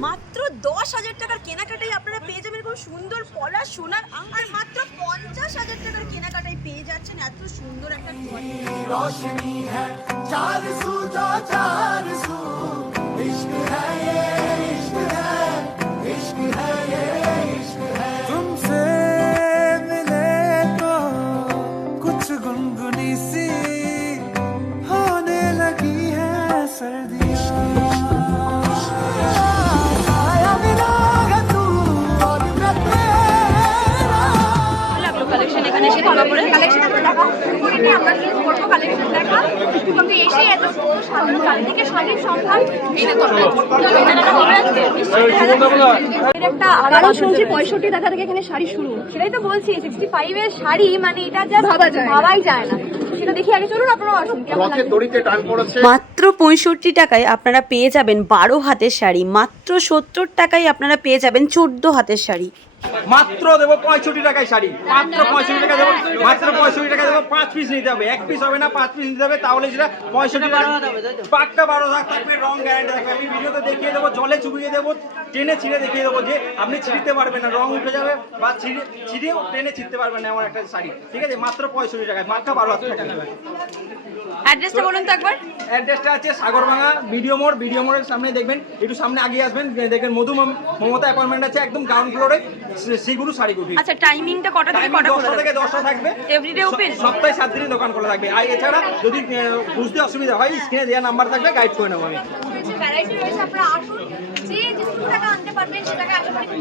মাত্র দশ হাজার টাকার কেনাকাটাই আপনারা পেয়ে যাবেন এরকম সুন্দর পলা সোনার, আর মাত্র পঞ্চাশ হাজার টাকার কেনাকাটাই পেয়ে যাচ্ছেন এত সুন্দর একটা রোশনি হ্যাঁ চার সু চার সু হ্যাঁ আমরা করব কালেকশন দেখা। কিন্তু এসে এত সুন্দর সাজানো চারিদিকে শাড়ির সন্ধান এই দেখো একটা কারণ শুনছি পঁয়ষট্টি টাকা থেকে এখানে শাড়ি শুরু। সেটাই তো বলছি সিক্সটি ফাইভ শাড়ি মানে এটা যা ভাবা যায় ভাবাই যায় না। সেটা দেখি আগে। চলুন আপনারা আসুন কেমন রথের লাগে। দড়িতে টান পড়েছে। মাত্র পঁয়ষট্টি টাকায় আপনারা পেয়ে যাবেন বারো হাতের শাড়ি। মাত্র সত্তর টাকায় আপনারা পেয়ে যাবেন চোদ্দ হাতের শাড়ি। মাত্র দেবো পঁয়ষট্টি টাকায় শাড়ি। মাত্র পঁয়ষট্টি টাকা দেবো মাত্র পঁয়ষট্টি টাকা দেবো পাঁচ পিস নিতে হবে। এক পিস হবে না পাঁচ পিস নিতে হবে তাহলে সেটা পঁয়ষট্টি টাকা। পাক্কা বারো হাজার থাকবে রং গ্যারান্টি থাকবে। আমি ভিডিওতে দেখিয়ে দেবো জলে চুবিয়ে দেবো ট্রেনে ছিঁড়ে দেখিয়ে দেবো যে আপনি ছিঁড়তে পারবেন না রং উঠে যাবে বা ছিঁড়ে ছিঁড়েও ট্রেনে ছিঁড়তে পারবেন না এমন একটা শাড়ি। ঠিক আছে? মাত্র পঁয়ষট্টি টাকায়। পাক্কা বারো হাজার টাকা। অ্যাড্রেসটা বলুন তো একবার। অ্যাড্রেসটা আছে সাগরভাঙা ভিডিও মোড় ভিডিও মোড়ের সামনে দেখবেন একটু সামনে আগিয়ে আসবেন দেখবেন মধু মমতা অ্যাপার্টমেন্ট আছে একদম গ্রাউন্ড ফ্লোরে শ্রীগুরু শাড়িগুটি আচ্ছা টাইমিংটা কটা থেকে কটা দশটা থেকে দশটা থাকবে। এভরিডে ওপেন সপ্তাহে সাত দিনই দোকান খোলা থাকবে। আর এছাড়া যদি বুঝতে অসুবিধা হয় স্ক্রিনে দেওয়া নাম্বার থাকবে গাইড করে নেব আমি। ভ্যারাইটি রয়েছে আপনারা আসুন যে টাকা আনতে পারবেন সেটাকে আশা করি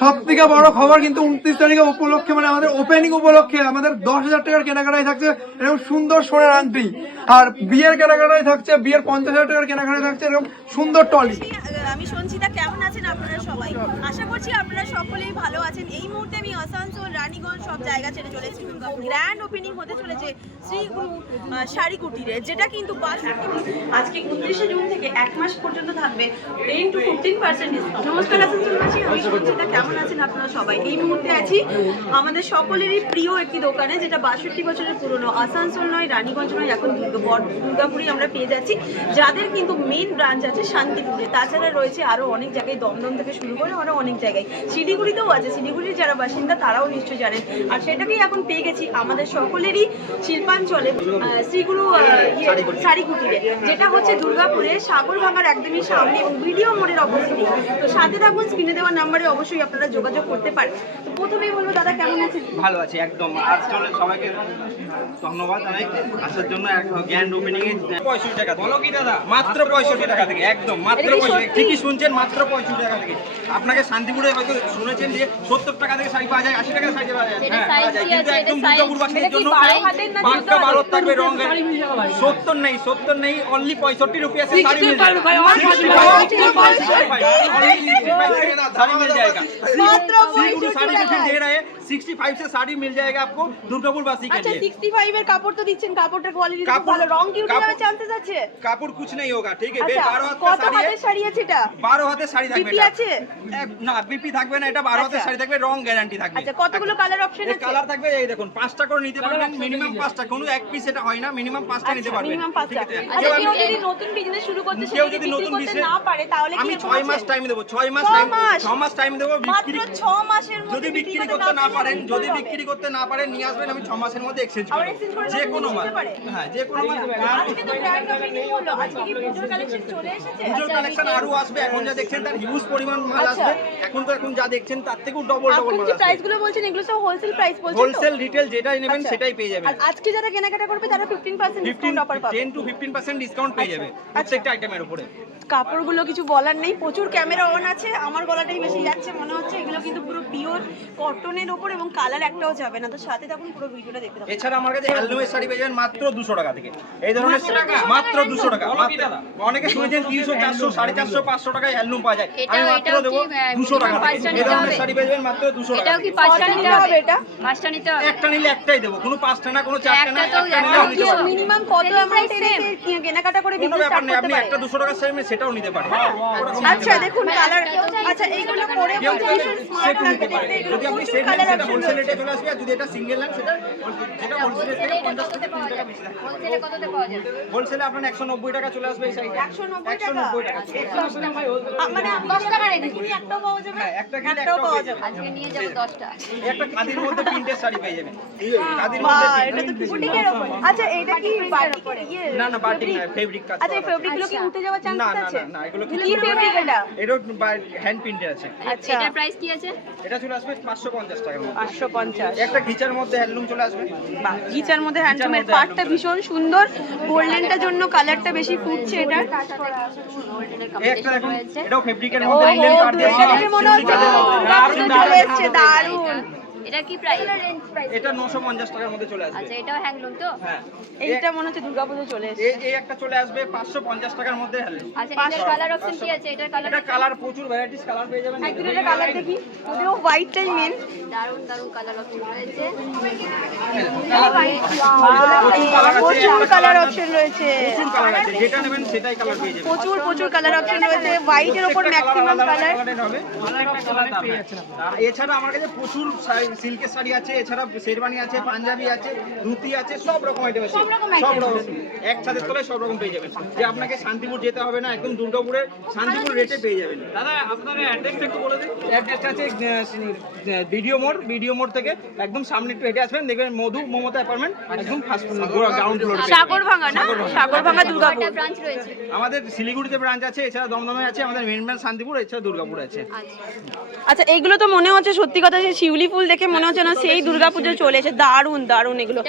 সব থেকে বড় খবর কিন্তু উনত্রিশ তারিখে উপলক্ষে মানে আমাদের ওপেনিং উপলক্ষে আমাদের দশ হাজার টাকার কেনাকাটায় থাকছে এরকম সুন্দর সোনার আংটি। আর বিয়ের কেনাকাটায় থাকছে বিয়ের পঞ্চাশ হাজার টাকার কেনাকাটায় থাকছে এরকম সুন্দর টলি। আমি সঞ্চিতা কেমন আছেন আপনারা আশা করছি আপনারা সকলেই ভালো আছেন। এই মুহূর্তে আমি আসানসোল রানীগঞ্জ সব জায়গা ছেড়ে চলেছি গ্র্যান্ড ওপেনিং হতে চলেছে শ্রীগুরু আহ, শাড়ি কুটিরে যেটা কিন্তু আজকে উনত্রিশে জুন থেকে এক মাস পর্যন্ত থাকবে। Ten to fifteen percent discount নমস্কার আসানসোলবাসী আমি সঞ্চিতা কেমন আছেন আপনারা সবাই? এই মুহূর্তে আছি আমাদের সকলেরই প্রিয় একটি দোকানে যেটা বাষট্টি বছরের পুরনো। আসানসোল নয় রানীগঞ্জ নয় এখন দুর্গা দুর্গাপুরেই আমরা পেয়ে যাচ্ছি। যাদের কিন্তু মেন ব্রাঞ্চ আছে শান্তিপুরে। তাছাড়া রয়েছে আরও অনেক জায়গায় দমদম থেকে শুরু করে আরও অনেক জায়গায়। শিলিগুড়িতেও আছে। শিলিগুড়ির যারা বাসিন্দা তারাও নিশ্চয়ই জানেন। আর সেটাকেই এখন পেয়ে গেছি আমাদের সকলেরই শিল্পাঞ্চলে শ্রীগুরু আহ, ইয়ে, যেটা হচ্ছে দুর্গাপুরে সাগর ভাঙার একদমই সামনে এবং ভিডিও মোড়ের অবস্থিতি। তো সাথে থাকুন স্ক্রিনে দেওয়া নাম্বারে অবশ্যই আপনারা যোগাযোগ করতে পারেন। তো প্রথমেই বলব দাদা কেমন আছেন? ভালো আছে একদম। আর চলে সবাইকে ধন্যবাদ জানাই আসার জন্য গ্র্যান্ড ওপেনিং এ পঁয়ষট্টি টাকা বলো কি দাদা? মাত্র পঁয়ষট্টি টাকা থেকে একদম মাত্র পঁয়ষট্টি? ঠিকই শুনছেন মাত্র পঁয়ষট্টি টাকা থেকে। আপনাকে শান্তিপুরে হয়তো শুনেছেন যে সত্তর টাকা থেকে শাড়ি পাওয়া যায় আশি টাকা শাড়ি পাওয়া যায় হ্যাঁ, পাওয়া যায়। কিন্তু একদম দুর্গাপুরবাসীর এটা কি জন্য বারো হাতের না পাঁচটা চোদ্দ বারো হাতের? থাকবে রং সত্তর নেই সত্তর নেই অনলি পঁয়ষট্টি রুপিয়া से साड़ी मिल जाएगा 65 साड़ी मिल जाएगा মাত্র श्री गुरु 65 साड़ी টাকায়। दे रहे हैं 65 से साड़ी मिल जाएगा आपको दुर्गापुर वासी के আচ্ছা लिए সিক্সটি ফাইভ এর কাপড় তো দিচ্ছেন কাপড়টার কোয়ালিটি খুব কাপড়- ভালো রং কি উঠে কাপড়- যাওয়ার চান্সেস আছে কাপড় कुछ नहीं होगा ठीक है আচ্ছা বারো হাত কত শাড়ি হাতের শাড়ি আছে এটা বারো হাতে শাড়ি থাকবে বিপি এটা। আছে? এক- না বিপি থাকবে না এটা বারো হাতে আচ্ছা। শাড়ি থাকবে রং গ্যারান্টি থাকবে। আচ্ছা কতগুলো কালার অপশন আছে? কালার থাকবে এই দেখুন পাঁচটা করে নিতে পারবেন মিনিমাম পাঁচটা কোনো এক পিস এটা হয় না মিনিমাম পাঁচটা নিতে পারবেন। মিনিমাম পাঁচটা। আচ্ছা কেউ যদি নতুন বিজনেস শুরু করতে কেউ যদি নতুন business- না পারে তাহলে কি আমি এরকম ছয় মাস টাইম দেবো ছয় মাস টাইম মাস? ছ মাস টাইম দেবো মাত্র বিক্রি ছ মাসের মধ্যে যদি বিক্রি করতে না পারেন যদি বিক্রি করতে না পারেন নিয়ে আসবেন আমি ছ মাসের মধ্যে এক্সচেঞ্জ করব যে কোনো মাল। হ্যাঁ যে কোনো মাল। আজকে তো গ্র্যান্ড ওপেনিং হলো আজকে কি পুজোর কালেকশন চলে এসেছে? পুজোর আচ্ছা, কালেকশন আরও আসবে এখন যা দেখছেন তার হিউজ পরিমাণ মাল আচ্ছা। আসবে। এখন তো এখন যা দেখছেন তার থেকেও ডবল ডবল আপনি যে আসবে প্রাইসগুলো বলছেন এগুলো সব হোলসেল প্রাইস বলছেন হোলসেল রিটেল যেটাই নেবেন আচ্ছা। সেটাই পেয়ে যাবেন। আর আজকে যারা কেনাকাটা করবে তারা fifteen percent fifteen discount offer পাবে। Ten to fifteen percent discount পেয়ে যাবে প্রত্যেকটা আইটেমের উপরে। কাপড়গুলো কিছু বলার নেই প্রচুর ক্যামেরা অন আছে আমার গলাটাই বেশি যাচ্ছে মনে হচ্ছে এগুলো কিন্তু পুরো পিওর কটনের ওপর এবং কালার একটাও যাবে না। তো সাথে থাকুন পুরো ভিডিওটা দেখতে থাকুন। এছাড়া আমার কাছে হ্যান্ডলুমের শাড়ি পেয়ে যাবেন মাত্র দুশো টাকা থেকে। এই ধরনের মাত্র দুশো টাকা। অনেকে শুনেছেন তিনশো চারশো সাড়ে চারশো পাঁচশো টাকায় হ্যান্ডলুম পাওয়া যায়। আমি মাত্র দেবো। আহ, দুশো টাকা। পাঁচটা নিতে হবে। শাড়ি পেয়ে মাত্র দুশো টাকা এটাও কি পাঁচটা নিতে হবে? এটা? পাঁচটা নিতে হবে। একটা নিলে একটাই দেবো। কোনো পাঁচটা না কোনো চারটা না একটা তো একটা নিলেও নিতে পারবেন মিনিমাম কত অ্যামাউন্ট price কেনাকাটা করে স্টার্ট করতে পারে একটা দুশো টাকার সেটাও নিতে পারেন। ওরকম আচ্ছা দেখুন কালার আচ্ছা এইগুলো পরে। ভীষণ স্মার্ট লাগবে দেখতে যদি আপনি প্রচুর কালার সেটা হোলসেল রেটে চলে আসবে আর যদি এটা সিঙ্গেল সেটা যেটা হোলসেল রেট থেকে থেকে কুড়ি টাকা। বেশি থাকবে হোলসেলে কততে পাওয়া যাবে হোলসেলে আপনার একশো নব্বই টাকা চলে আসবে এই সাইডে একশো নব্বই টাকা নব্বই টাকা। মানে আমি দশ টাকা। রেখে কিনি একটাও পাওয়া যাবে? হ্যাঁ, একটা কিনলে একটাও একটাও পাওয়া যাবে। আজকে নিয়ে যাব দশটা। একটা কাদির মধ্যে প্রিন্টের শাড়ি পেয়ে যাবেন কাদির মধ্যে এটা তো বুটিকের ওপর। আচ্ছা এটা কি বাটিক ইয়ে না না বাটিক না ফেব্রিক কাজ আচ্ছা ফেব্রিকগুলো কি উঠে যাওয়ার চান্স আছে? না না এগুলো কি ফেব্রিক এটা? এটাও হ্যান্ড প্রিন্টের আছে। আচ্ছা। এটার প্রাইস কি আছে? এটা চলে আসবে টাকার মধ্যে। পাঁচশো পঞ্চাশ। একটা ঘিচার মধ্যে হ্যান্ডলুম চলে আসবে। বাহ গিচার মধ্যে হ্যান্ডলুমের পার্টটা ভীষণ সুন্দর। গোল্ডেনটার জন্য কালারটা বেশি ফুটছে এটাও ফেব্রিকের মধ্যে এটা মনে হচ্ছে দারুণ, এটা কি প্রাইস এটা নশো পঞ্চাশ টাকার মধ্যে চলে আসবে। আচ্ছা এটাও হ্যান্ডলুম তো? হ্যাঁ। এইটা মনে হচ্ছে দুর্গাপুজো চলে এসছে। এই এই একটা চলে আসবে পাঁচশো পঞ্চাশ টাকার মধ্যে হ্যান্ডলুম আচ্ছা এটার কালার অপশন কি আছে? এটার কালার এটা কালার প্রচুর ভ্যারাইটিস কালার পেয়ে যাবেন। একদিন এটা কালার দেখি। যদিও হোয়াইটটাই মেন দারুণ দারুণ কালার অপশন রয়েছে। প্রচুর কালার অপশন রয়েছে প্রচুর কালার আছে। যেটা নেবেন সেটাই কালার পেয়ে যাবেন। প্রচুর প্রচুর কালার অপশন রয়েছে। হোয়াইটের ওপর ম্যাক্সিমাম কালার এছাড়া আমার কাছে প্রচুর সিল্কের শাড়ি আছে এছাড়া শেরবানি আছে পাঞ্জাবি আছে ধুতি আছে সব রকম আইটেম আছে। সব রকম এক ছাদের তলায় সব রকম পেয়ে যাবেন। যে আপনাকে শান্তিপুর যেতে হবে না একদম দুর্গাপুরে শান্তিপুর রেটে পেয়ে যাবেন। দাদা আপনার অ্যাড্রেসটা একটু বলে দিন। অ্যাড্রেসটা আছে ভিডিও মোড় ভিডিও মোড় থেকে একদম সামনে একটু হেঁটে আসবেন দেখবেন মধু মমতা অ্যাপার্টমেন্ট একদম first ground floor Sagarbhanga না? সাগর ভাঙা দুর্গাপুর। ব্রাঞ্চ রয়েছে। আমাদের শিলিগুড়িতে ব্রাঞ্চ আছে এছাড়া দমদমে আছে আমাদের মেন ব্রাঞ্চ শান্তিপুর এছাড়া দুর্গাপুর আছে। আচ্ছা আচ্ছা এইগুলো তো মনে হচ্ছে সত্যি কথা যে শিউলি ফুল দেখে মনে হচ্ছে না সেই দুর্গাপুজো চলে এসে। দারুণ দারুণ এগুলো।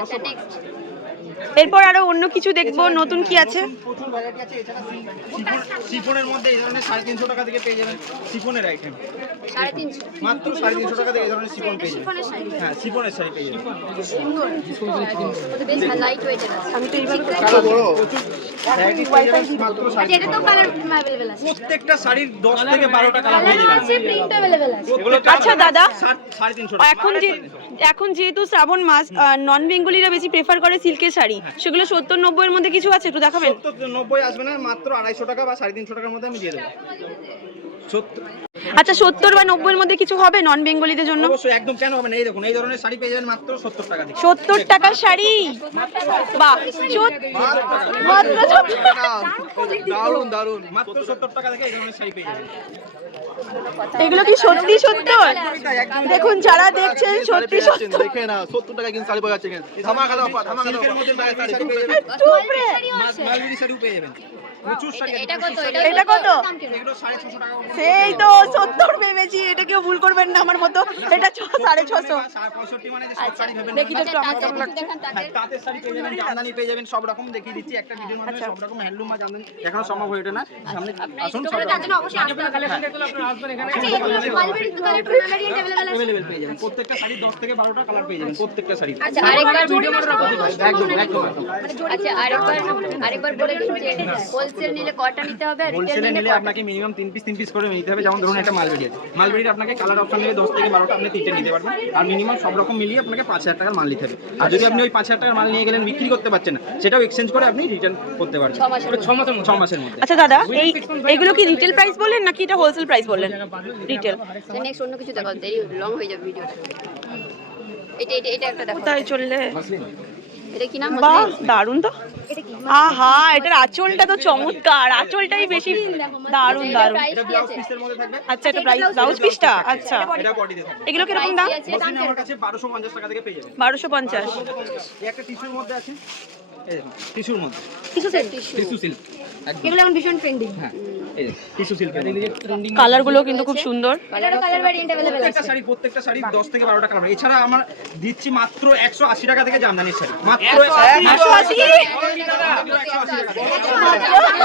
আচ্ছা এরপর আরও অন্য কিছু দেখব নতুন কি আছে? সিফনের মধ্যে এই ধরনের টাকা থেকে পেয়ে যাবেন সিফনের আইটেম সাড়ে তিনশো। মাত্র সাড়ে তিনশো টাকা থেকে এই ধরনের সিফন পেয়ে যাবেন। হ্যাঁ সিফনের শাড়ি পেয়ে যাবেন। ওটা বেশ লাইট ওয়েটের আছে। আমি তো এইভাবে আচ্ছা প্রত্যেকটা শাড়ির দশ থেকে বারোটা কালার আচ্ছা, দাদা। এখন যে এখন যেহেতু শ্রাবণ মাস নন বেঙ্গলিরা বেশি প্রেফার করে সিল্কের শাড়ি। সেগুলো সত্তর নব্বই এর মধ্যে কিছু আছে একটু দেখাবেন? সত্তর নব্বই আসবে না মাত্র আড়াইশো টাকা বা সাড়ে তিনশো টাকার মধ্যে আমি দিয়ে দেবো। সত্তর আচ্ছা সত্তর বা নব্বই মধ্যে কিছু হবে নন বেঙ্গলিদের জন্য? অবশ্যই একদম কেন হবে না? এই দেখুন এই ধরনের শাড়ি পেয়ে যাবেন মাত্র সত্তর টাকা সত্তর টাকার শাড়ি? বাহ মাত্র দারুণ দারুণ মাত্র সত্তর টাকা থেকে এই ধরনের শাড়ি পেয়ে যাবেন। এগুলো কি সত্যি সত্তর? দেখুন যারা দেখছেন সত্যি সত্তর। দেখে না সত্তর টাকা কিন্তু শাড়ি পাওয়া যাচ্ছে ধামাকা ধামাকা সিল্কের মধ্যে শাড়ি পেয়ে যাবেন। পেয়ে এটা কত? এটা কত? এগুলো সাড়ে ছশো টাকা সেই তো সত্তর ভেবেছি এটা কেউ ভুল করবেন না আমার মতো। এটা ছ সাড়ে ছশো। সাড়ে পঁয়ষট্টি মানে দেখি তো জামদানি পেয়ে যাবেন সব রকম দেখিয়ে দিচ্ছি। একটা ভিডিওর সব রকম হ্যান্ডলুম বা জামদানি এখনও সম্ভব হয়ে ওঠে না। সামনে আসুন সব প্রত্যেকটা শাড়ি দশ থেকে বারোটা কালার পেয়ে যাবেন প্রত্যেকটা শাড়ি। আচ্ছা আরেকবার একদম একদম একদম আচ্ছা আরেকবার আরেকবার বলে দিন যে হোলসেল নিলে কটা নিতে হবে আর রিটেল নিলে আপনাকে মিনিমাম তিন পিস তিন পিস করে নিতে হবে। যেমন ধরুন একটা মালবেরি আছে। মালবেরির আপনাকে কালার অপশন নিলে দশ থেকে বারোটা আপনি তিনটে নিতে পারবেন। আর মিনিমাম সব রকম মিলিয়ে আপনাকে পাঁচ হাজার টাকার মাল নিতে হবে। আর যদি আপনি ওই পাঁচ হাজার টাকার মাল নিয়ে গেলেন বিক্রি করতে পারছেন না সেটাও এক্সচেঞ্জ করে আপনি রিটার্ন করতে পারবেন। ছ মাসের মধ্যে। ছ মাসের মধ্যে। আচ্ছা দাদা এই এগুলো কি রিটেল প্রাইস বললেন নাকি এটা হোলসেল প্রাইস বললেন? রিটেল নেক্সট অন্য কিছু দেখাও দেরি লং হয়ে যাবে ভিডিওটা এটা এটা এটা একটা দেখো তাই চললে? বাহ দারুণ তো। আহা এটার আঁচলটা তো চমৎকার। আঁচলটাই বেশি দারুণ দারুণ। আচ্ছা এটা প্রাইস ব্লাউজ পিসটা আচ্ছা। এটা বডিতে থাকবে এগুলো কীরকম দাম? বারোশো পঞ্চাশ টাকা থেকে পেয়ে যাবেন বারোশো পঞ্চাশ এই একটা টিস্যুর মধ্যে আছে এই দেখুন টিস্যুর মধ্যে tissue set tissue tissue silk একদম এগুলো এখন ভীষণ ট্রেন্ডিং হ্যাঁ এই টিস্যু সিল্ক কালার গুলো কিন্তু খুব সুন্দর কালারও কালার ভ্যারিয়েন্ট अवेलेबल প্রত্যেকটা আছে শাড়ি প্রত্যেকটা শাড়ি দশ থেকে বারোটা কালার এছাড়া আমার দিচ্ছি মাত্র একশো আশি টাকা থেকে জামদানির শাড়ি মাত্র একশো আশি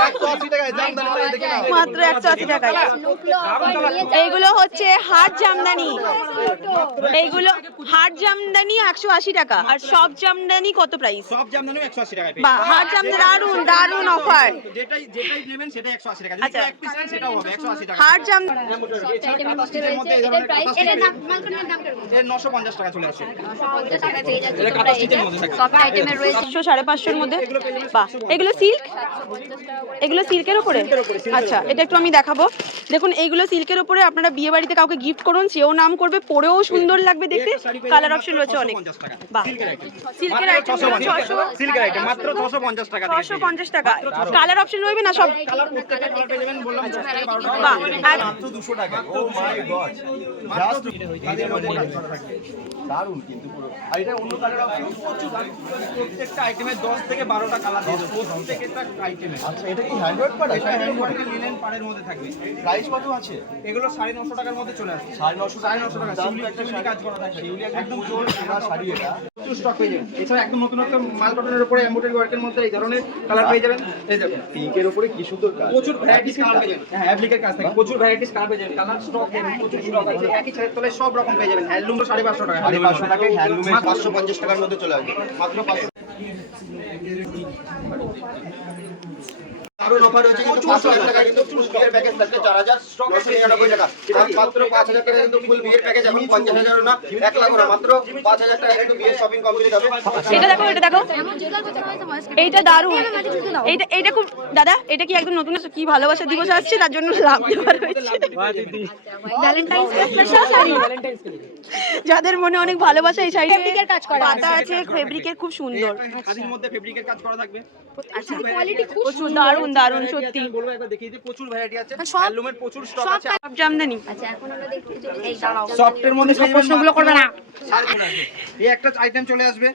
একশো আশি টাকায় জামদানি শাড়ি দেখে নাও মাত্র একশো আশি টাকায় নুকলো অফার নিয়ে যাও এইগুলো হচ্ছে হাট জামদানি এইগুলো হাট জামদানি একশো আশি টাকা আর সব জামদানি কত প্রাইস সব জামদানি একশো 180 টাকায় পেয়ে হার জাম দারুণ দারুণ অফার যেটাই যেটাই নেবেন সেটা 180 টাকা। যদি। এক পিস নেন সেটাও হবে 180 টাকা। হার জাম মোটামুটি। এছাড়া আইটেমের কাঁথা মধ্যে স্টিচের মধ্যে এই রয়েছে এটার ধরনের প্রাইস কাঁথা এটা স্টিচ নাম মালকনের দামটা এর 950 টাকা চলে আসে। পঞ্চাশ টাকা পেয়ে যাচ্ছে। এটা তোমরা কাঁথা এই যে স্টিচের মধ্যে থাকে। কপার আইটেমের রয়েছে। পাঁচশো সাড়ে পাঁচশোর মধ্যে? বাহ। এগুলো সিল্ক এগুলো সিল্কের উপরে? আচ্ছা এটা একটু আমি দেখাবো। দেখুন এইগুলো সিল্কের উপরে আপনারা বিয়ে বাড়িতে কাউকে গিফট করুন সেও নাম করবে পরেও সুন্দর লাগবে দেখতে। কালার অপশন রয়েছে অনেক। বাহ। সিল্কের আইটেম ছশো সিল্কের আইটেম মাত্র 650 টাকা থেকে ছশো পঞ্চাশ টাকা। কালার অপশন রইবে না সব? কালার প্রত্যেকটা কালার পেয়ে যাবেন বললাম বারোটা বাহ। মাত্র দুশো টাকা। ও মাই গড দারুণ কিন্তু আর এটা অন্য কালার অপশন প্রচুর প্রত্যেকটা আইটেমে 10 থেকে 12টা কালার দিয়ে দেবো। প্রত্যেকটা আইটেমে আচ্ছা এটা কি হ্যান্ডওয়ার্ক করা এটা হ্যান্ডওয়ার্ক লিনেন পাড়ের মধ্যে থাকবে। প্রাইস কত আছে? এগুলো 950 টাকার মধ্যে চলে আসছে সাড়ে নশো সাড়ে নশো টাকা। শিউলি একটা শিউলি কাজ করা থাকবে শিউলি একদম সেরা শাড়ি এটা। প্রচুর স্টক পেয়ে যাবেন এছাড়া একদম নতুন নতুন মাল কটনের উপরে এমব্রয়ডারি ওয়ার্কের মধ্যে এই ধরনের কালার পেয়ে যাবেন। এই দেখুন। পিঙ্কের উপরে কি সুন্দর কাজ। প্রচুর ভ্যারাইটিস কালার পেয়ে যাবেন। হ্যাঁ অ্যাপ্লিকের কাজ থাকে। প্রচুর ভ্যারাইটিস কালার পেয়ে যাবেন। কালার স্টক প্রচুর স্টক আছে। একই ছাদের তলায় সব রকম পেয়ে যাবেন। হ্যান্ডলুম তো সাড়ে পাঁচশো টাকা। সাড়ে পাঁচশো টাকায় হ্যান্ডলুমের পাঁচশো পঞ্চাশ টাকার মধ্যে চলে আসবে। মাত্র পাঁচশো দারুণ অফার রয়েছে কিন্তু টাকা কিন্তু ফুল বিয়ের প্যাকেজ থাকছে চার হাজার নশো নিরানব্বই টাকা। মাত্র পাঁচ হাজার টাকা কিন্তু ফুল বিয়ের প্যাকেজ এখন পঞ্চাশ হাজার না এক লাখ না মাত্র পাঁচ হাজার টাকা কিন্তু বিয়ের শপিং কমপ্লিট হবে। এটা দেখো এটা দেখো। এইটা দারুণ। এইটা এইটা খুব দাদা এটা কি একদম নতুন কি ভালোবাসা দিবস আসছে তার জন্য লাভ দেওয়া রয়েছে স্পেশাল শাড়ি। যাদের মনে অনেক ভালোবাসা এই শাড়ি ফেব্রিকের কাজ করা পাতা আছে। ফেব্রিকের খুব সুন্দর। খাদির মধ্যে ফেব্রিকের কাজ করা থাকবে। আচ্ছা প্রচুর দারুণ। দারুণ সত্যি। বলব একবার দেখিয়ে দিই প্রচুর ভ্যারাইটি আছে হ্যান্ডলুমের প্রচুর স্টক আছে। সব জামদানি। আচ্ছা এখন আমরা দেখতে চলেছি এই সফটের মধ্যে পেয়ে প্রশ্নগুলো করবে না। সাড়ে তিন হাজার। এই একটা আইটেম চলে আসবে।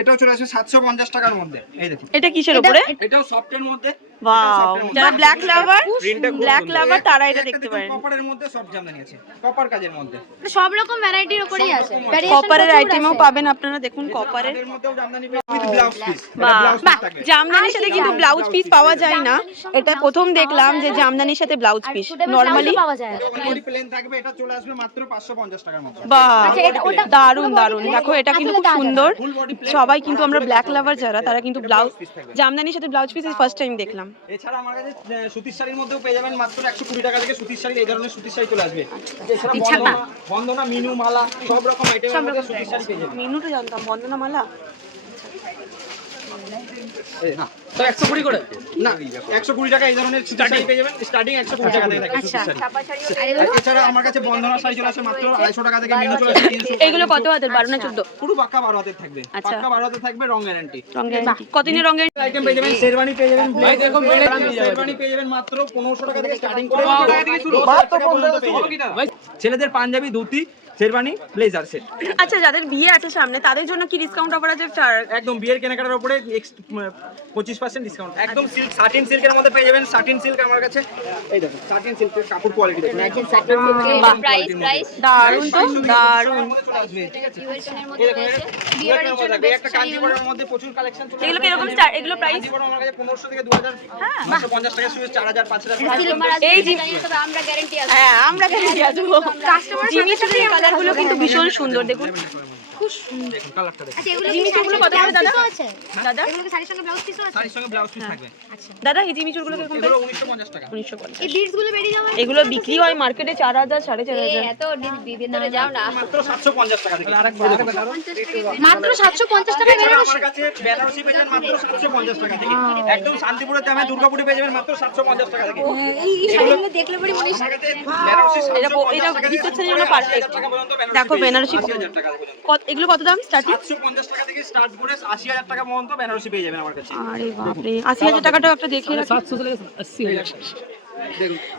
এটাও চলে আসবে সাতশো পঞ্চাশ টাকার মধ্যে। এই দেখুন। এটা কিসের উপরে? এটাও সফটের মধ্যে। ওয়াও যারা ব্ল্যাক লাভার ব্ল্যাক লাভার তারা এটা দেখতে পারেন। কপারের মধ্যে সব জামদানি আছে কপার কাজের মধ্যে। সব রকম ভ্যারাইটির উপরেই আছে। কপারের আইটেমও পাবেন আপনারা দেখুন কপারের মধ্যেও Jamdani with blouse piece blouse জামদানির সাথে কিন্তু ব্লাউজ পিস পাওয়া যায় না। এটা প্রথম দেখলাম যে জামদানির সাথে ব্লাউজ পিস নরমালি পাওয়া যায়। প্লেন থাকবে এটা চলে আসবে মাত্র 550 টাকার মধ্যে বাহ দারুণ দারুণ দেখো এটা কিন্তু খুব সুন্দর। সবাই কিন্তু আমরা ব্ল্যাক লাভার যারা তারা কিন্তু ব্লাউজ জামদানির সাথে ব্লাউজ পিস ফার্স্ট টাইম দেখলাম এছাড়া আমার কাছে সুতির শাড়ির মধ্যেও পেয়ে যাবেন মাত্র 120 টাকা থেকে সুতির শাড়ি এই ধরনের সুতির শাড়ি চলে আসবে। এছাড়া বন্দনা বন্দনা মিনু মালা সব রকম আইটেম সুতির শাড়ি পেয়ে যাবেন। মেনুটা জানতাম বন্দনা মালা? এই, না। তো 120 করে। না 120 টাকা এই ধরনের সুতির পেয়ে যাবেন। স্টার্টিং 120 টাকা থেকে থাকে সুতির শাড়ি। আর এছাড়া আমার কাছে বন্দনা শাড়ি চলে আসে মাত্র 250 টাকা থেকে মিনু চলে আসে 300 কত হাতের? বারো না চোদ্দ? পুরো পাক্কা 12 হাতের থাকবে। পাক্কা 12 হাতের থাকবে রং গ্যারান্টি। রঙের কতদিনের রঙের আইটেম পেয়ে যাবেন শেরওয়ানি পেয়ে যাবেন ভাই দেখো শেরওয়ানি পেয়ে যাবেন মাত্র 1500 টাকা থেকে স্টার্টিং করে। ছেলেদের পাঞ্জাবি ধুতি শেরওয়ানি ব্লেজার সেট। আচ্ছা যাদের বিয়ে আছে সামনে তাদের জন্য কি ডিসকাউন্ট অফার আছে? চার- একদম বিয়ের কেনাকাটার উপরে পঁচিশ পার্সেন্ট ডিসকাউন্ট একদম সিল্ক সাটিন সিল্কের মধ্যে পেয়ে যাবেন। সাটিন সিল্ক আমার কাছে এই দেখুন সাটিন সিল্কের কাপড় কোয়ালিটি দেখুন। একদম প্রাইস প্রাইস দারুণ তো আছে চলে এগুলো। কীরকম স্টার এগুলো প্রাইস কাঞ্জিপুরম আমার কাছে পনেরোশো থেকে দু হাজার নশো পঞ্চাশ টাকা শুরু চার হাজার পাঁচ হাজার সিলভার আছে এই যে- জানি না, তবে আমরা গ্যারান্টি আছে হ্যাঁ আমরা গ্যারান্টি জিমি চুলের কালারগুলো কিন্তু ভীষণ সুন্দর দেখুন। কালারটা দেখুন আচ্ছা এগুলো জিমি চুলগুলো কত করে দাদা? আছে? দাদা? এগুলো কি শাড়ির সঙ্গে ব্লাউজ পিসও আছে? শাড়ির সঙ্গে ব্লাউজ পিস থাকবে। দাদা এই জিমি চুলগুলো কীরকম এগুলো উনিশশো পঞ্চাশ টাকা। উনিশশো পঞ্চাশ। এই বিডসগুলো বেরিয়ে যাবে এগুলো বিক্রি হয় মার্কেটে চার হাজার সাড়ে চার হাজার। এত ভিতরে যাও না। মাত্র সাতশো পঞ্চাশ টাকা থেকে মাত্র সাতশো পঞ্চাশ টাকা এছাড়া আমার কাছে বেনারসি পেয়ে যাবেন মাত্র সাতশো পঞ্চাশ টাকা থেকে একদম শান্তিপুরের দামে দুর্গাপুরে পেয়ে যাবেন মাত্র সাতশো পঞ্চাশ টাকা থেকে এই শাড়িগুলো দেখলে পরে মনে আমার এটা এটা টাকা থেকে রিসেপশনের শুরু জন্য করে perfect। 80,000 টাকা পর্যন্ত দেখো বেনারসি যাবেন, 80,000 টাকা পর্যন্ত। কত এগুলো কত দাম স্টার্টিং 750 টাকা থেকে স্টার্ট করে আশি হাজার টাকা পর্যন্ত বেনারসি পেয়ে যাবেন আমার কাছে। আরে বাপরে আশি হাজার টাকাটাও একটা দেখিয়ে রাখি।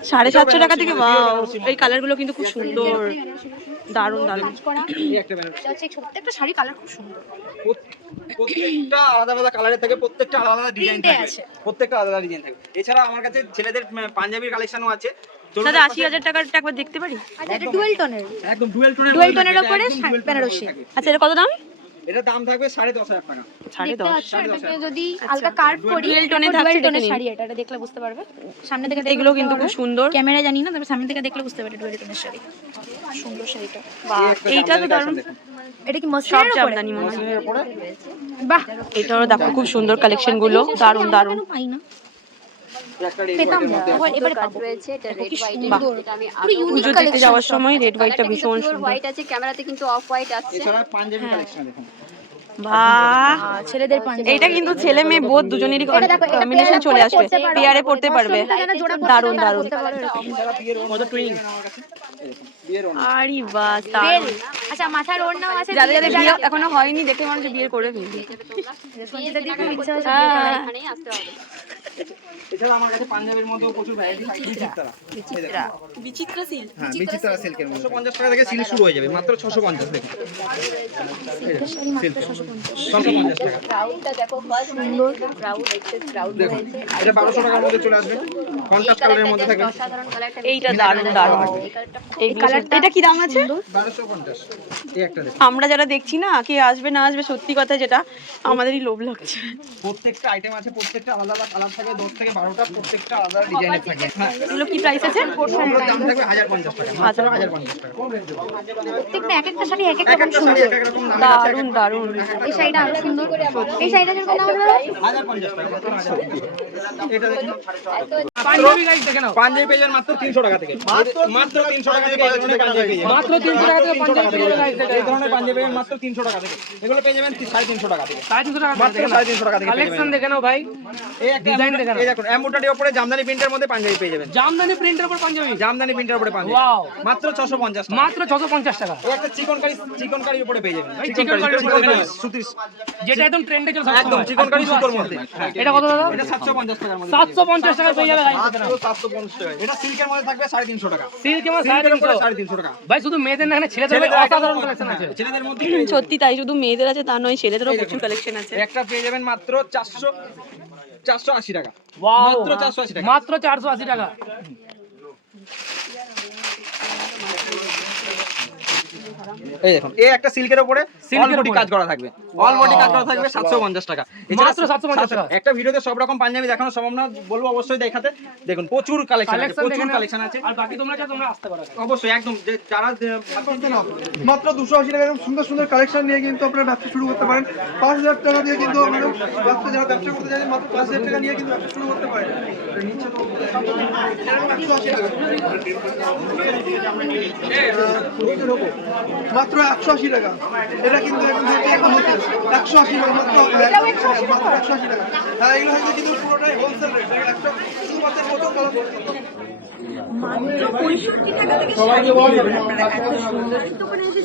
সাড়ে সাতশো টাকা থেকে বাও এই কালারগুলো কিন্তু খুব সুন্দর। দারুণ দারুণ। এই একটা বেনারসি। হচ্ছে প্রত্যেকটা শাড়ি কালার খুব সুন্দর। প্রত্যেকটা আলাদা আলাদা কালারের থাকে প্রত্যেকটা আলাদা আলাদা ডিজাইন থাকে আছে। প্রত্যেকটা আলাদা আলাদা ডিজাইন থাকে এছাড়া আমার কাছে ছেলেদের পাঞ্জাবির কালেকশনও আছে। দাদা আশি হাজার টাকারটা একবার দেখতে পারি? আচ্ছা এটা ডুয়েল টোনের একদম ডুয়েল টোনের ডুয়েল টোনের উপরে বেনারসি। আচ্ছা এটা কত দাম? এটা দাম থাকবে সাড়ে দশ হাজার টাকা। সাড়ে দশ। যদি হালকা কার্ভ করি Dual tone থাকছে tone এর দেখে নিন। শাড়ি এটা এটা দেখলে বুঝতে পারবে। সামনে থেকে এগুলো কিন্তু খুব সুন্দর। ক্যামেরা জানি না তবে সামনে থেকে দেখলে বুঝতে পারবে ডুয়েল টোনের শাড়ি। সুন্দর শাড়িটা। বাহ এইটা তো দারুণ। এটা কি সব মসলিনের জামদানি মনে হয়। বাহ। এটারও দেখো খুব সুন্দর কালেকশনগুলো। দারুণ দারুণ। পাই না? পেতাম না। এবার এবারে পাবো। রয়েছে এটা রেড হোয়াইট এটা আমি পুরো যাওয়ার সময় রেড হোয়াইটটা ভীষণ সুন্দর। হোয়াইট আছে ক্যামেরাতে কিন্তু অফ হোয়াইট আসছে এছাড়া পাঞ্জাবি কালেকশন দেখুন। বাহ। ছেলেদের পাঞ্জাবি। এইটা কিন্তু ছেলে মেয়ে বোধ দুজনেরই এটা কম্বিনেশন চলে আসবে। পেয়ারে পড়তে পারবে। আরে বাস আচ্ছা মাথার ওড়নাও আছে যাদের যাদের বিয়ে এখনও হয়নি দেখে মনে হচ্ছে বিয়ে করে ফেলবি। বিয়েতে দেখে ইচ্ছা হচ্ছে হ্যাঁ। বিয়ে করার। এখানেই আসতে হবে এছাড়া আমার কাছে পাঞ্জাবির মধ্যেও প্রচুর ভ্যারাইটি থাকে বিচিত্রা। সিল্ক হ্যাঁ বিচিত্রা সিল্কের মধ্যে। 650 টাকা থেকে সিল্ক শুরু হয়ে যাবে মাত্র 650 থেকে ছশো পঞ্চাশ টাকা। ক্রাউডটা দেখো ফার্স্ট সুন্দর। ক্রাউড এক্সেস ক্রাউড রয়েছে এটা বারোশো টাকার মধ্যে চলে আসবে। কন্ট্রাস্ট কালারের মধ্যে থাকবে। এইটা দারুণ দারুণ। এই কালারটা এটা কি দাম আছে? এই একটা আমরা যারা দেখছি না কে আসবে না আসবে সত্যি কথা যেটা আমাদেরই লোভ লাগছে। প্রত্যেকটা আইটেম আছে প্রত্যেকটা আলাদা আলাদা কালার থাকে দশ থেকে বারোটা প্রত্যেকটা আলাদা ডিজাইনের থাকে। হ্যাঁ। এগুলো কি প্রাইস আছে? ওগুলোর দাম থাকবে হাজার পঞ্চাশ টাকা। মাত্র হাজার পঞ্চাশ টাকা। প্রত্যেকটা এক একটা শাড়ি এক এক রকম সুন্দর। দারুণ দারুণ। এই শাড়িটা আরও সুন্দর। এই শাড়িটা যেরকম দাম আছে হাজার পঞ্চাশ টাকা এটা দেখুন। পাঞ্জাবি পেয়ে মাত্র তিনশো টাকা থেকে। মাত্র তিনশো টাকা থেকে মাত্র তিনশো টাকা থেকে পাঞ্জাবি এই ধরনের পাঞ্জাবি মাত্র তিনশো টাকা থেকে। এগুলো পেয়ে যাবেন সাড়ে তিনশো টাকা থেকে। মাত্র সাড়ে তিনশো টাকা থেকে কালেকশন দেখে নাও ভাই। এই একটা এই দেখুন এমব্রয়ডারি উপরে জামদানি প্রিন্টের মধ্যে পাঞ্জাবি পেয়ে যাবেন। জামদানি প্রিন্টের উপর পাঞ্জাবি? জামদানি প্রিন্টের উপরে পাঞ্জাবি। Wow. মাত্র টাকা। মাত্র টাকা। একটা চিকন কারি উপরে পেয়ে যাবেন। এই চিকন chicken কারি curry উপরে চিকন কারি। পেয়ে সুতির যেটা একদম ট্রেন্ডে চলছে একদম চিকন সুতোর মধ্যে। এটা কত দাদা? এটা সাতশো পঞ্চাশ টাকার মধ্যে সাতশো পঞ্চাশ টাকা পেয়ে যাবে মাত্র সাতশো পঞ্চাশ টাকা এটা সিল্কের মধ্যে থাকবে সাড়ে তিনশো টাকা। সিল্ক এমন সাড়ে সিল্কের উপরে তিনশো টাকা। ভাই শুধু মেয়েদের না এখানে ছেলেদের ছেলেদের অসাধারণ কালেকশন আছে হ্যাঁ, ছেলেদের মধ্যে সত্যি তাই শুধু মেয়েদের আছে তা নয় ছেলেদেরও প্রচুর কালেকশন আছে। একটা পেয়ে যাবেন মাত্র চারশো চারশো আশি টাকা। মাত্র চারশো আশি টাকা। মাত্র চারশো আশি টাকা। এই দেখুন এই একটা সিল্কের উপরে এর বডি কাজ করা থাকবে। অল বডি কাজ করা থাকবে সাতশো পঞ্চাশ টাকা। মাত্র 750 টাকা। একটা ভিডিওতে সব রকম পাঞ্জাবি দেখানো সম্ভব না বলব অবশ্যই দেখাতে। দেখুন প্রচুর কালেকশন আছে প্রচুর কালেকশন আছে। আর বাকি তোমরা চাও তোমরা আসতে পারো। অবশ্যই একদম যে যারা মাত্র দুশো আশি টাকা এরকম সুন্দর সুন্দর কালেকশন নিয়ে কিন্তু আপনারা ব্যবসা শুরু করতে পারেন। পাঁচ হাজার টাকা দিয়ে কিন্তু আপনারা ব্যবসা যারা ব্যবসা করতে চান মাত্র পাঁচ হাজার টাকা নিয়ে কিন্তু ব্যবসা শুরু করতে পারেন। নিচে তো একশো আশি টাকা মাত্র একশো আশি টাকা। এটা কিন্তু এখন এখন হচ্ছে একশো আশি টাকা মাত্র মাত্র একশো আশি টাকা। হ্যাঁ এগুলো হয়তো কিন্তু পুরোটাই হোলসেল রেট একটা শুধুমাত্র প্রচুর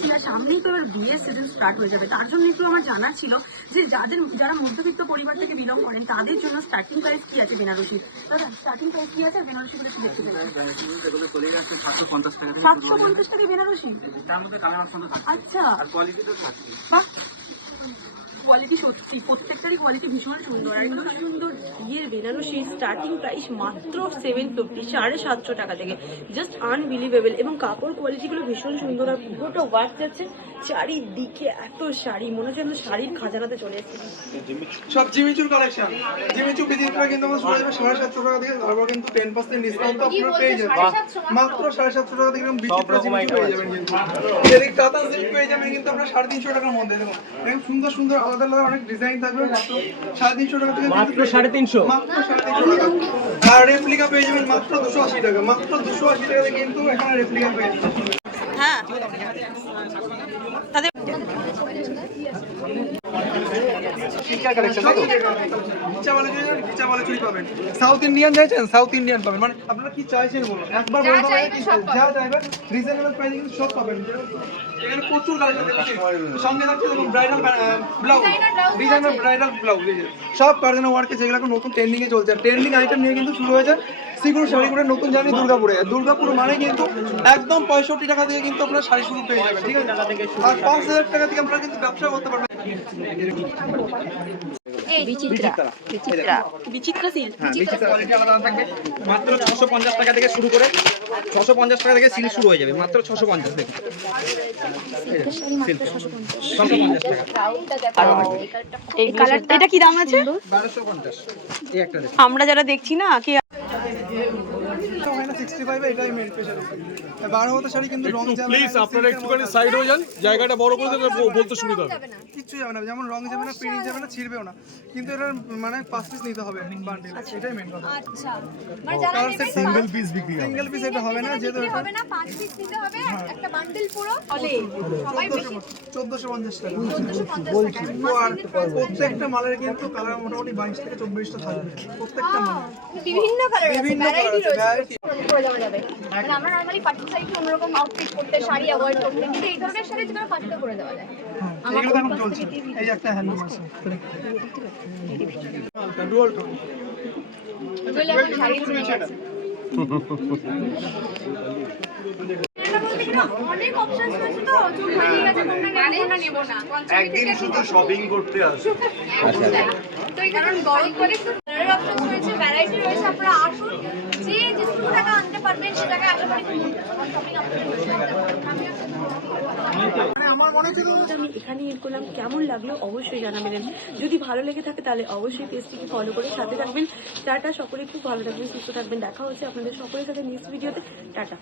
কালার সামনেই তো এবার বিয়ের সিজন স্টার্ট হয়ে যাবে। তার জন্য একটু আমার জানার ছিল যে যাদের যারা মধ্যবিত্ত পরিবার থেকে বিলং করেন তাদের জন্য স্টার্টিং প্রাইস কি আছে বেনারসি দাদা স্টার্টিং প্রাইস কি আছে? বেনারসি গুলো দেখতে সাতশো পঞ্চাশ টাকা বেনারসি? আচ্ছা। বাহ। কোয়ালিটি সত্যি প্রত্যেকটারই কোয়ালিটি ভীষণ সুন্দর। আর এগুলো সুন্দর বিয়ের বেনারসি স্টার্টিং প্রাইস মাত্র সেভেন ফিফটি সাড়ে সাতশো টাকা থেকে। জাস্ট আনবিলিভেবল এবং কাপড় কোয়ালিটিগুলো ভীষণ সুন্দর। আর পুরোটা ওয়ার্ক যাচ্ছে। চারিদিকে এত শাড়ি মনে হচ্ছে শাড়ির খাজানাতে চলে এসেছি। সব জিমিচুর কালেকশন জিমিচু কিন্তু আমরা শুরু সাড়ে সাতশো টাকা থেকে তারপর কিন্তু টেন পার্সেন্ট ডিসকাউন্ট আপনারা পেয়ে যাবেন। মাত্র সাড়ে সাতশো টাকা থেকে এরকম বিচিত্রা জিমিচু পেয়ে যাবেন কিন্তু। এদিকে পেয়ে যাবেন কিন্তু আপনারা সাড়ে তিনশো টাকার মধ্যে। দেখুন এরকম সুন্দর সুন্দর আলাদা আলাদা অনেক ডিজাইন থাকবে। সাড়ে তিনশো টাকা থেকে মাত্র সাড়ে তিনশো? মাত্র সাড়ে তিনশো টাকা। আর রেপ্লিকা পেয়ে যাবেন মাত্র দুশো আশি টাকা। মাত্র দুশো আশি টাকা কিন্তু এখানে রেপ্লিকা পেয়ে যাবেন। হ্যাঁ। তাদের সাউথ ইন্ডিয়ান চাইছেন সাউথ ইন্ডিয়ান পাবেন। মানে আপনারা কি চাইছেন বলুন একবার চাই- যা চাইবেন রিজনেবল প্রাইসে কিন্তু সব পাবেন। এখানে প্রচুর কালেকশন সঙ্গে থাকছে দেখুন bridal blouse designer bridal blouse সব কারখানা ওয়ার্কে যেগুলো এখন নতুন ট্রেন্ডিং এ চলছে। ট্রেন্ডিং আইটেম নিয়ে কিন্তু শুরু হয়েছে সিগুর শাড়িগুলো নতুন জানি দুর্গাপুরে। দুর্গাপুর মানে কিন্তু একদম পঁয়ষট্টি টাকা থেকে কিন্তু আপনার শাড়ি শুরু পেয়ে যাবেন ঠিক আছে? আর পাঁচ হাজার টাকা থেকে আপনারা কিন্তু ব্যবসা করতে পারবেন। বিচিত্রা। বিচিত্রা। বিচিত্রা সিল্ক হ্যাঁ বিচিত্রা কোয়ালিটি আলাদা আলাদা থাকবে। মাত্র ছশো পঞ্চাশ টাকা থেকে শুরু করে ছশো পঞ্চাশ টাকা থেকে সিল শুরু হয়ে যাবে। মাত্র ছশো পঞ্চাশ থেকে ছশো পঞ্চাশ টাকা। এই কালারটা এটা কি দাম আছে? এই একটা আমরা যারা দেখছি না কি হয় না সিক্সটি ফাইভে এটাই মেন বারো হতে শাড়ি কিন্তু রং যাবে প্লিজ আপনারা একটুখানি সাইড হয়ে যান। জায়গাটা বড় করে দিলে বলতে সুবিধা হবে। কিচ্ছু যাবে না যেমন রং যাবে না পেরিয়ে যাবে না ছিড়বেও না। কিন্তু এটার মানে পাঁচ পিস নিতে হবে বান্ডিল এটাই মেন কথা। আচ্ছা। মানে যারা সিঙ্গেল পিস বিক্রি সিঙ্গেল পিস এটা হবে না যেহেতু বিক্রি এটা হবে না পাঁচ পিস নিতে হবে একটা বান্ডেল পুরো সবাই বেশি। চোদ্দশো পঞ্চাশ টাকা। আর প্রত্যেকটা মালের কিন্তু কালার মোটামুটি বাইশ থেকে চব্বিশটা থাকবে। প্রত্যেকটা মাল বিভিন্ন কালার বিভিন্ন ভ্যারাইটি রয়েছে। পরে যাওয়া যাবে। মানে আমরা নরমালি পার্টি সাইড অন্যরকম আউটফিট করতে শাড়ি অ্যাভয়েড কিন্তু এই ধরনের শাড়ি পার্টিতে করে দেওয়া যায়। চলছে? এই একটা ডুয়াল টোন এখন শাড়ি গেছে না। একদিন শুধু শপিং করতে আসো তো এই কারণ গরম করে অপশনস রয়েছে ভ্যারাইটি রয়েছে আপনারা আসুন যে যেটুকু টাকা আনতে পারবেন আশা করি আমি আমার মনে হচ্ছে আমি এখানে ইয়ে করলাম কেমন লাগল অবশ্যই জানাবেন। যদি ভালো লেগে থাকে তাহলে অবশ্যই পেজটিকে ফলো করে সাথে থাকবেন। টাটা সকলে খুব ভালো থাকবেন সুস্থ থাকবেন। দেখা হচ্ছে আপনাদের সকলের সাথে নেক্সট ভিডিওতে টাটা।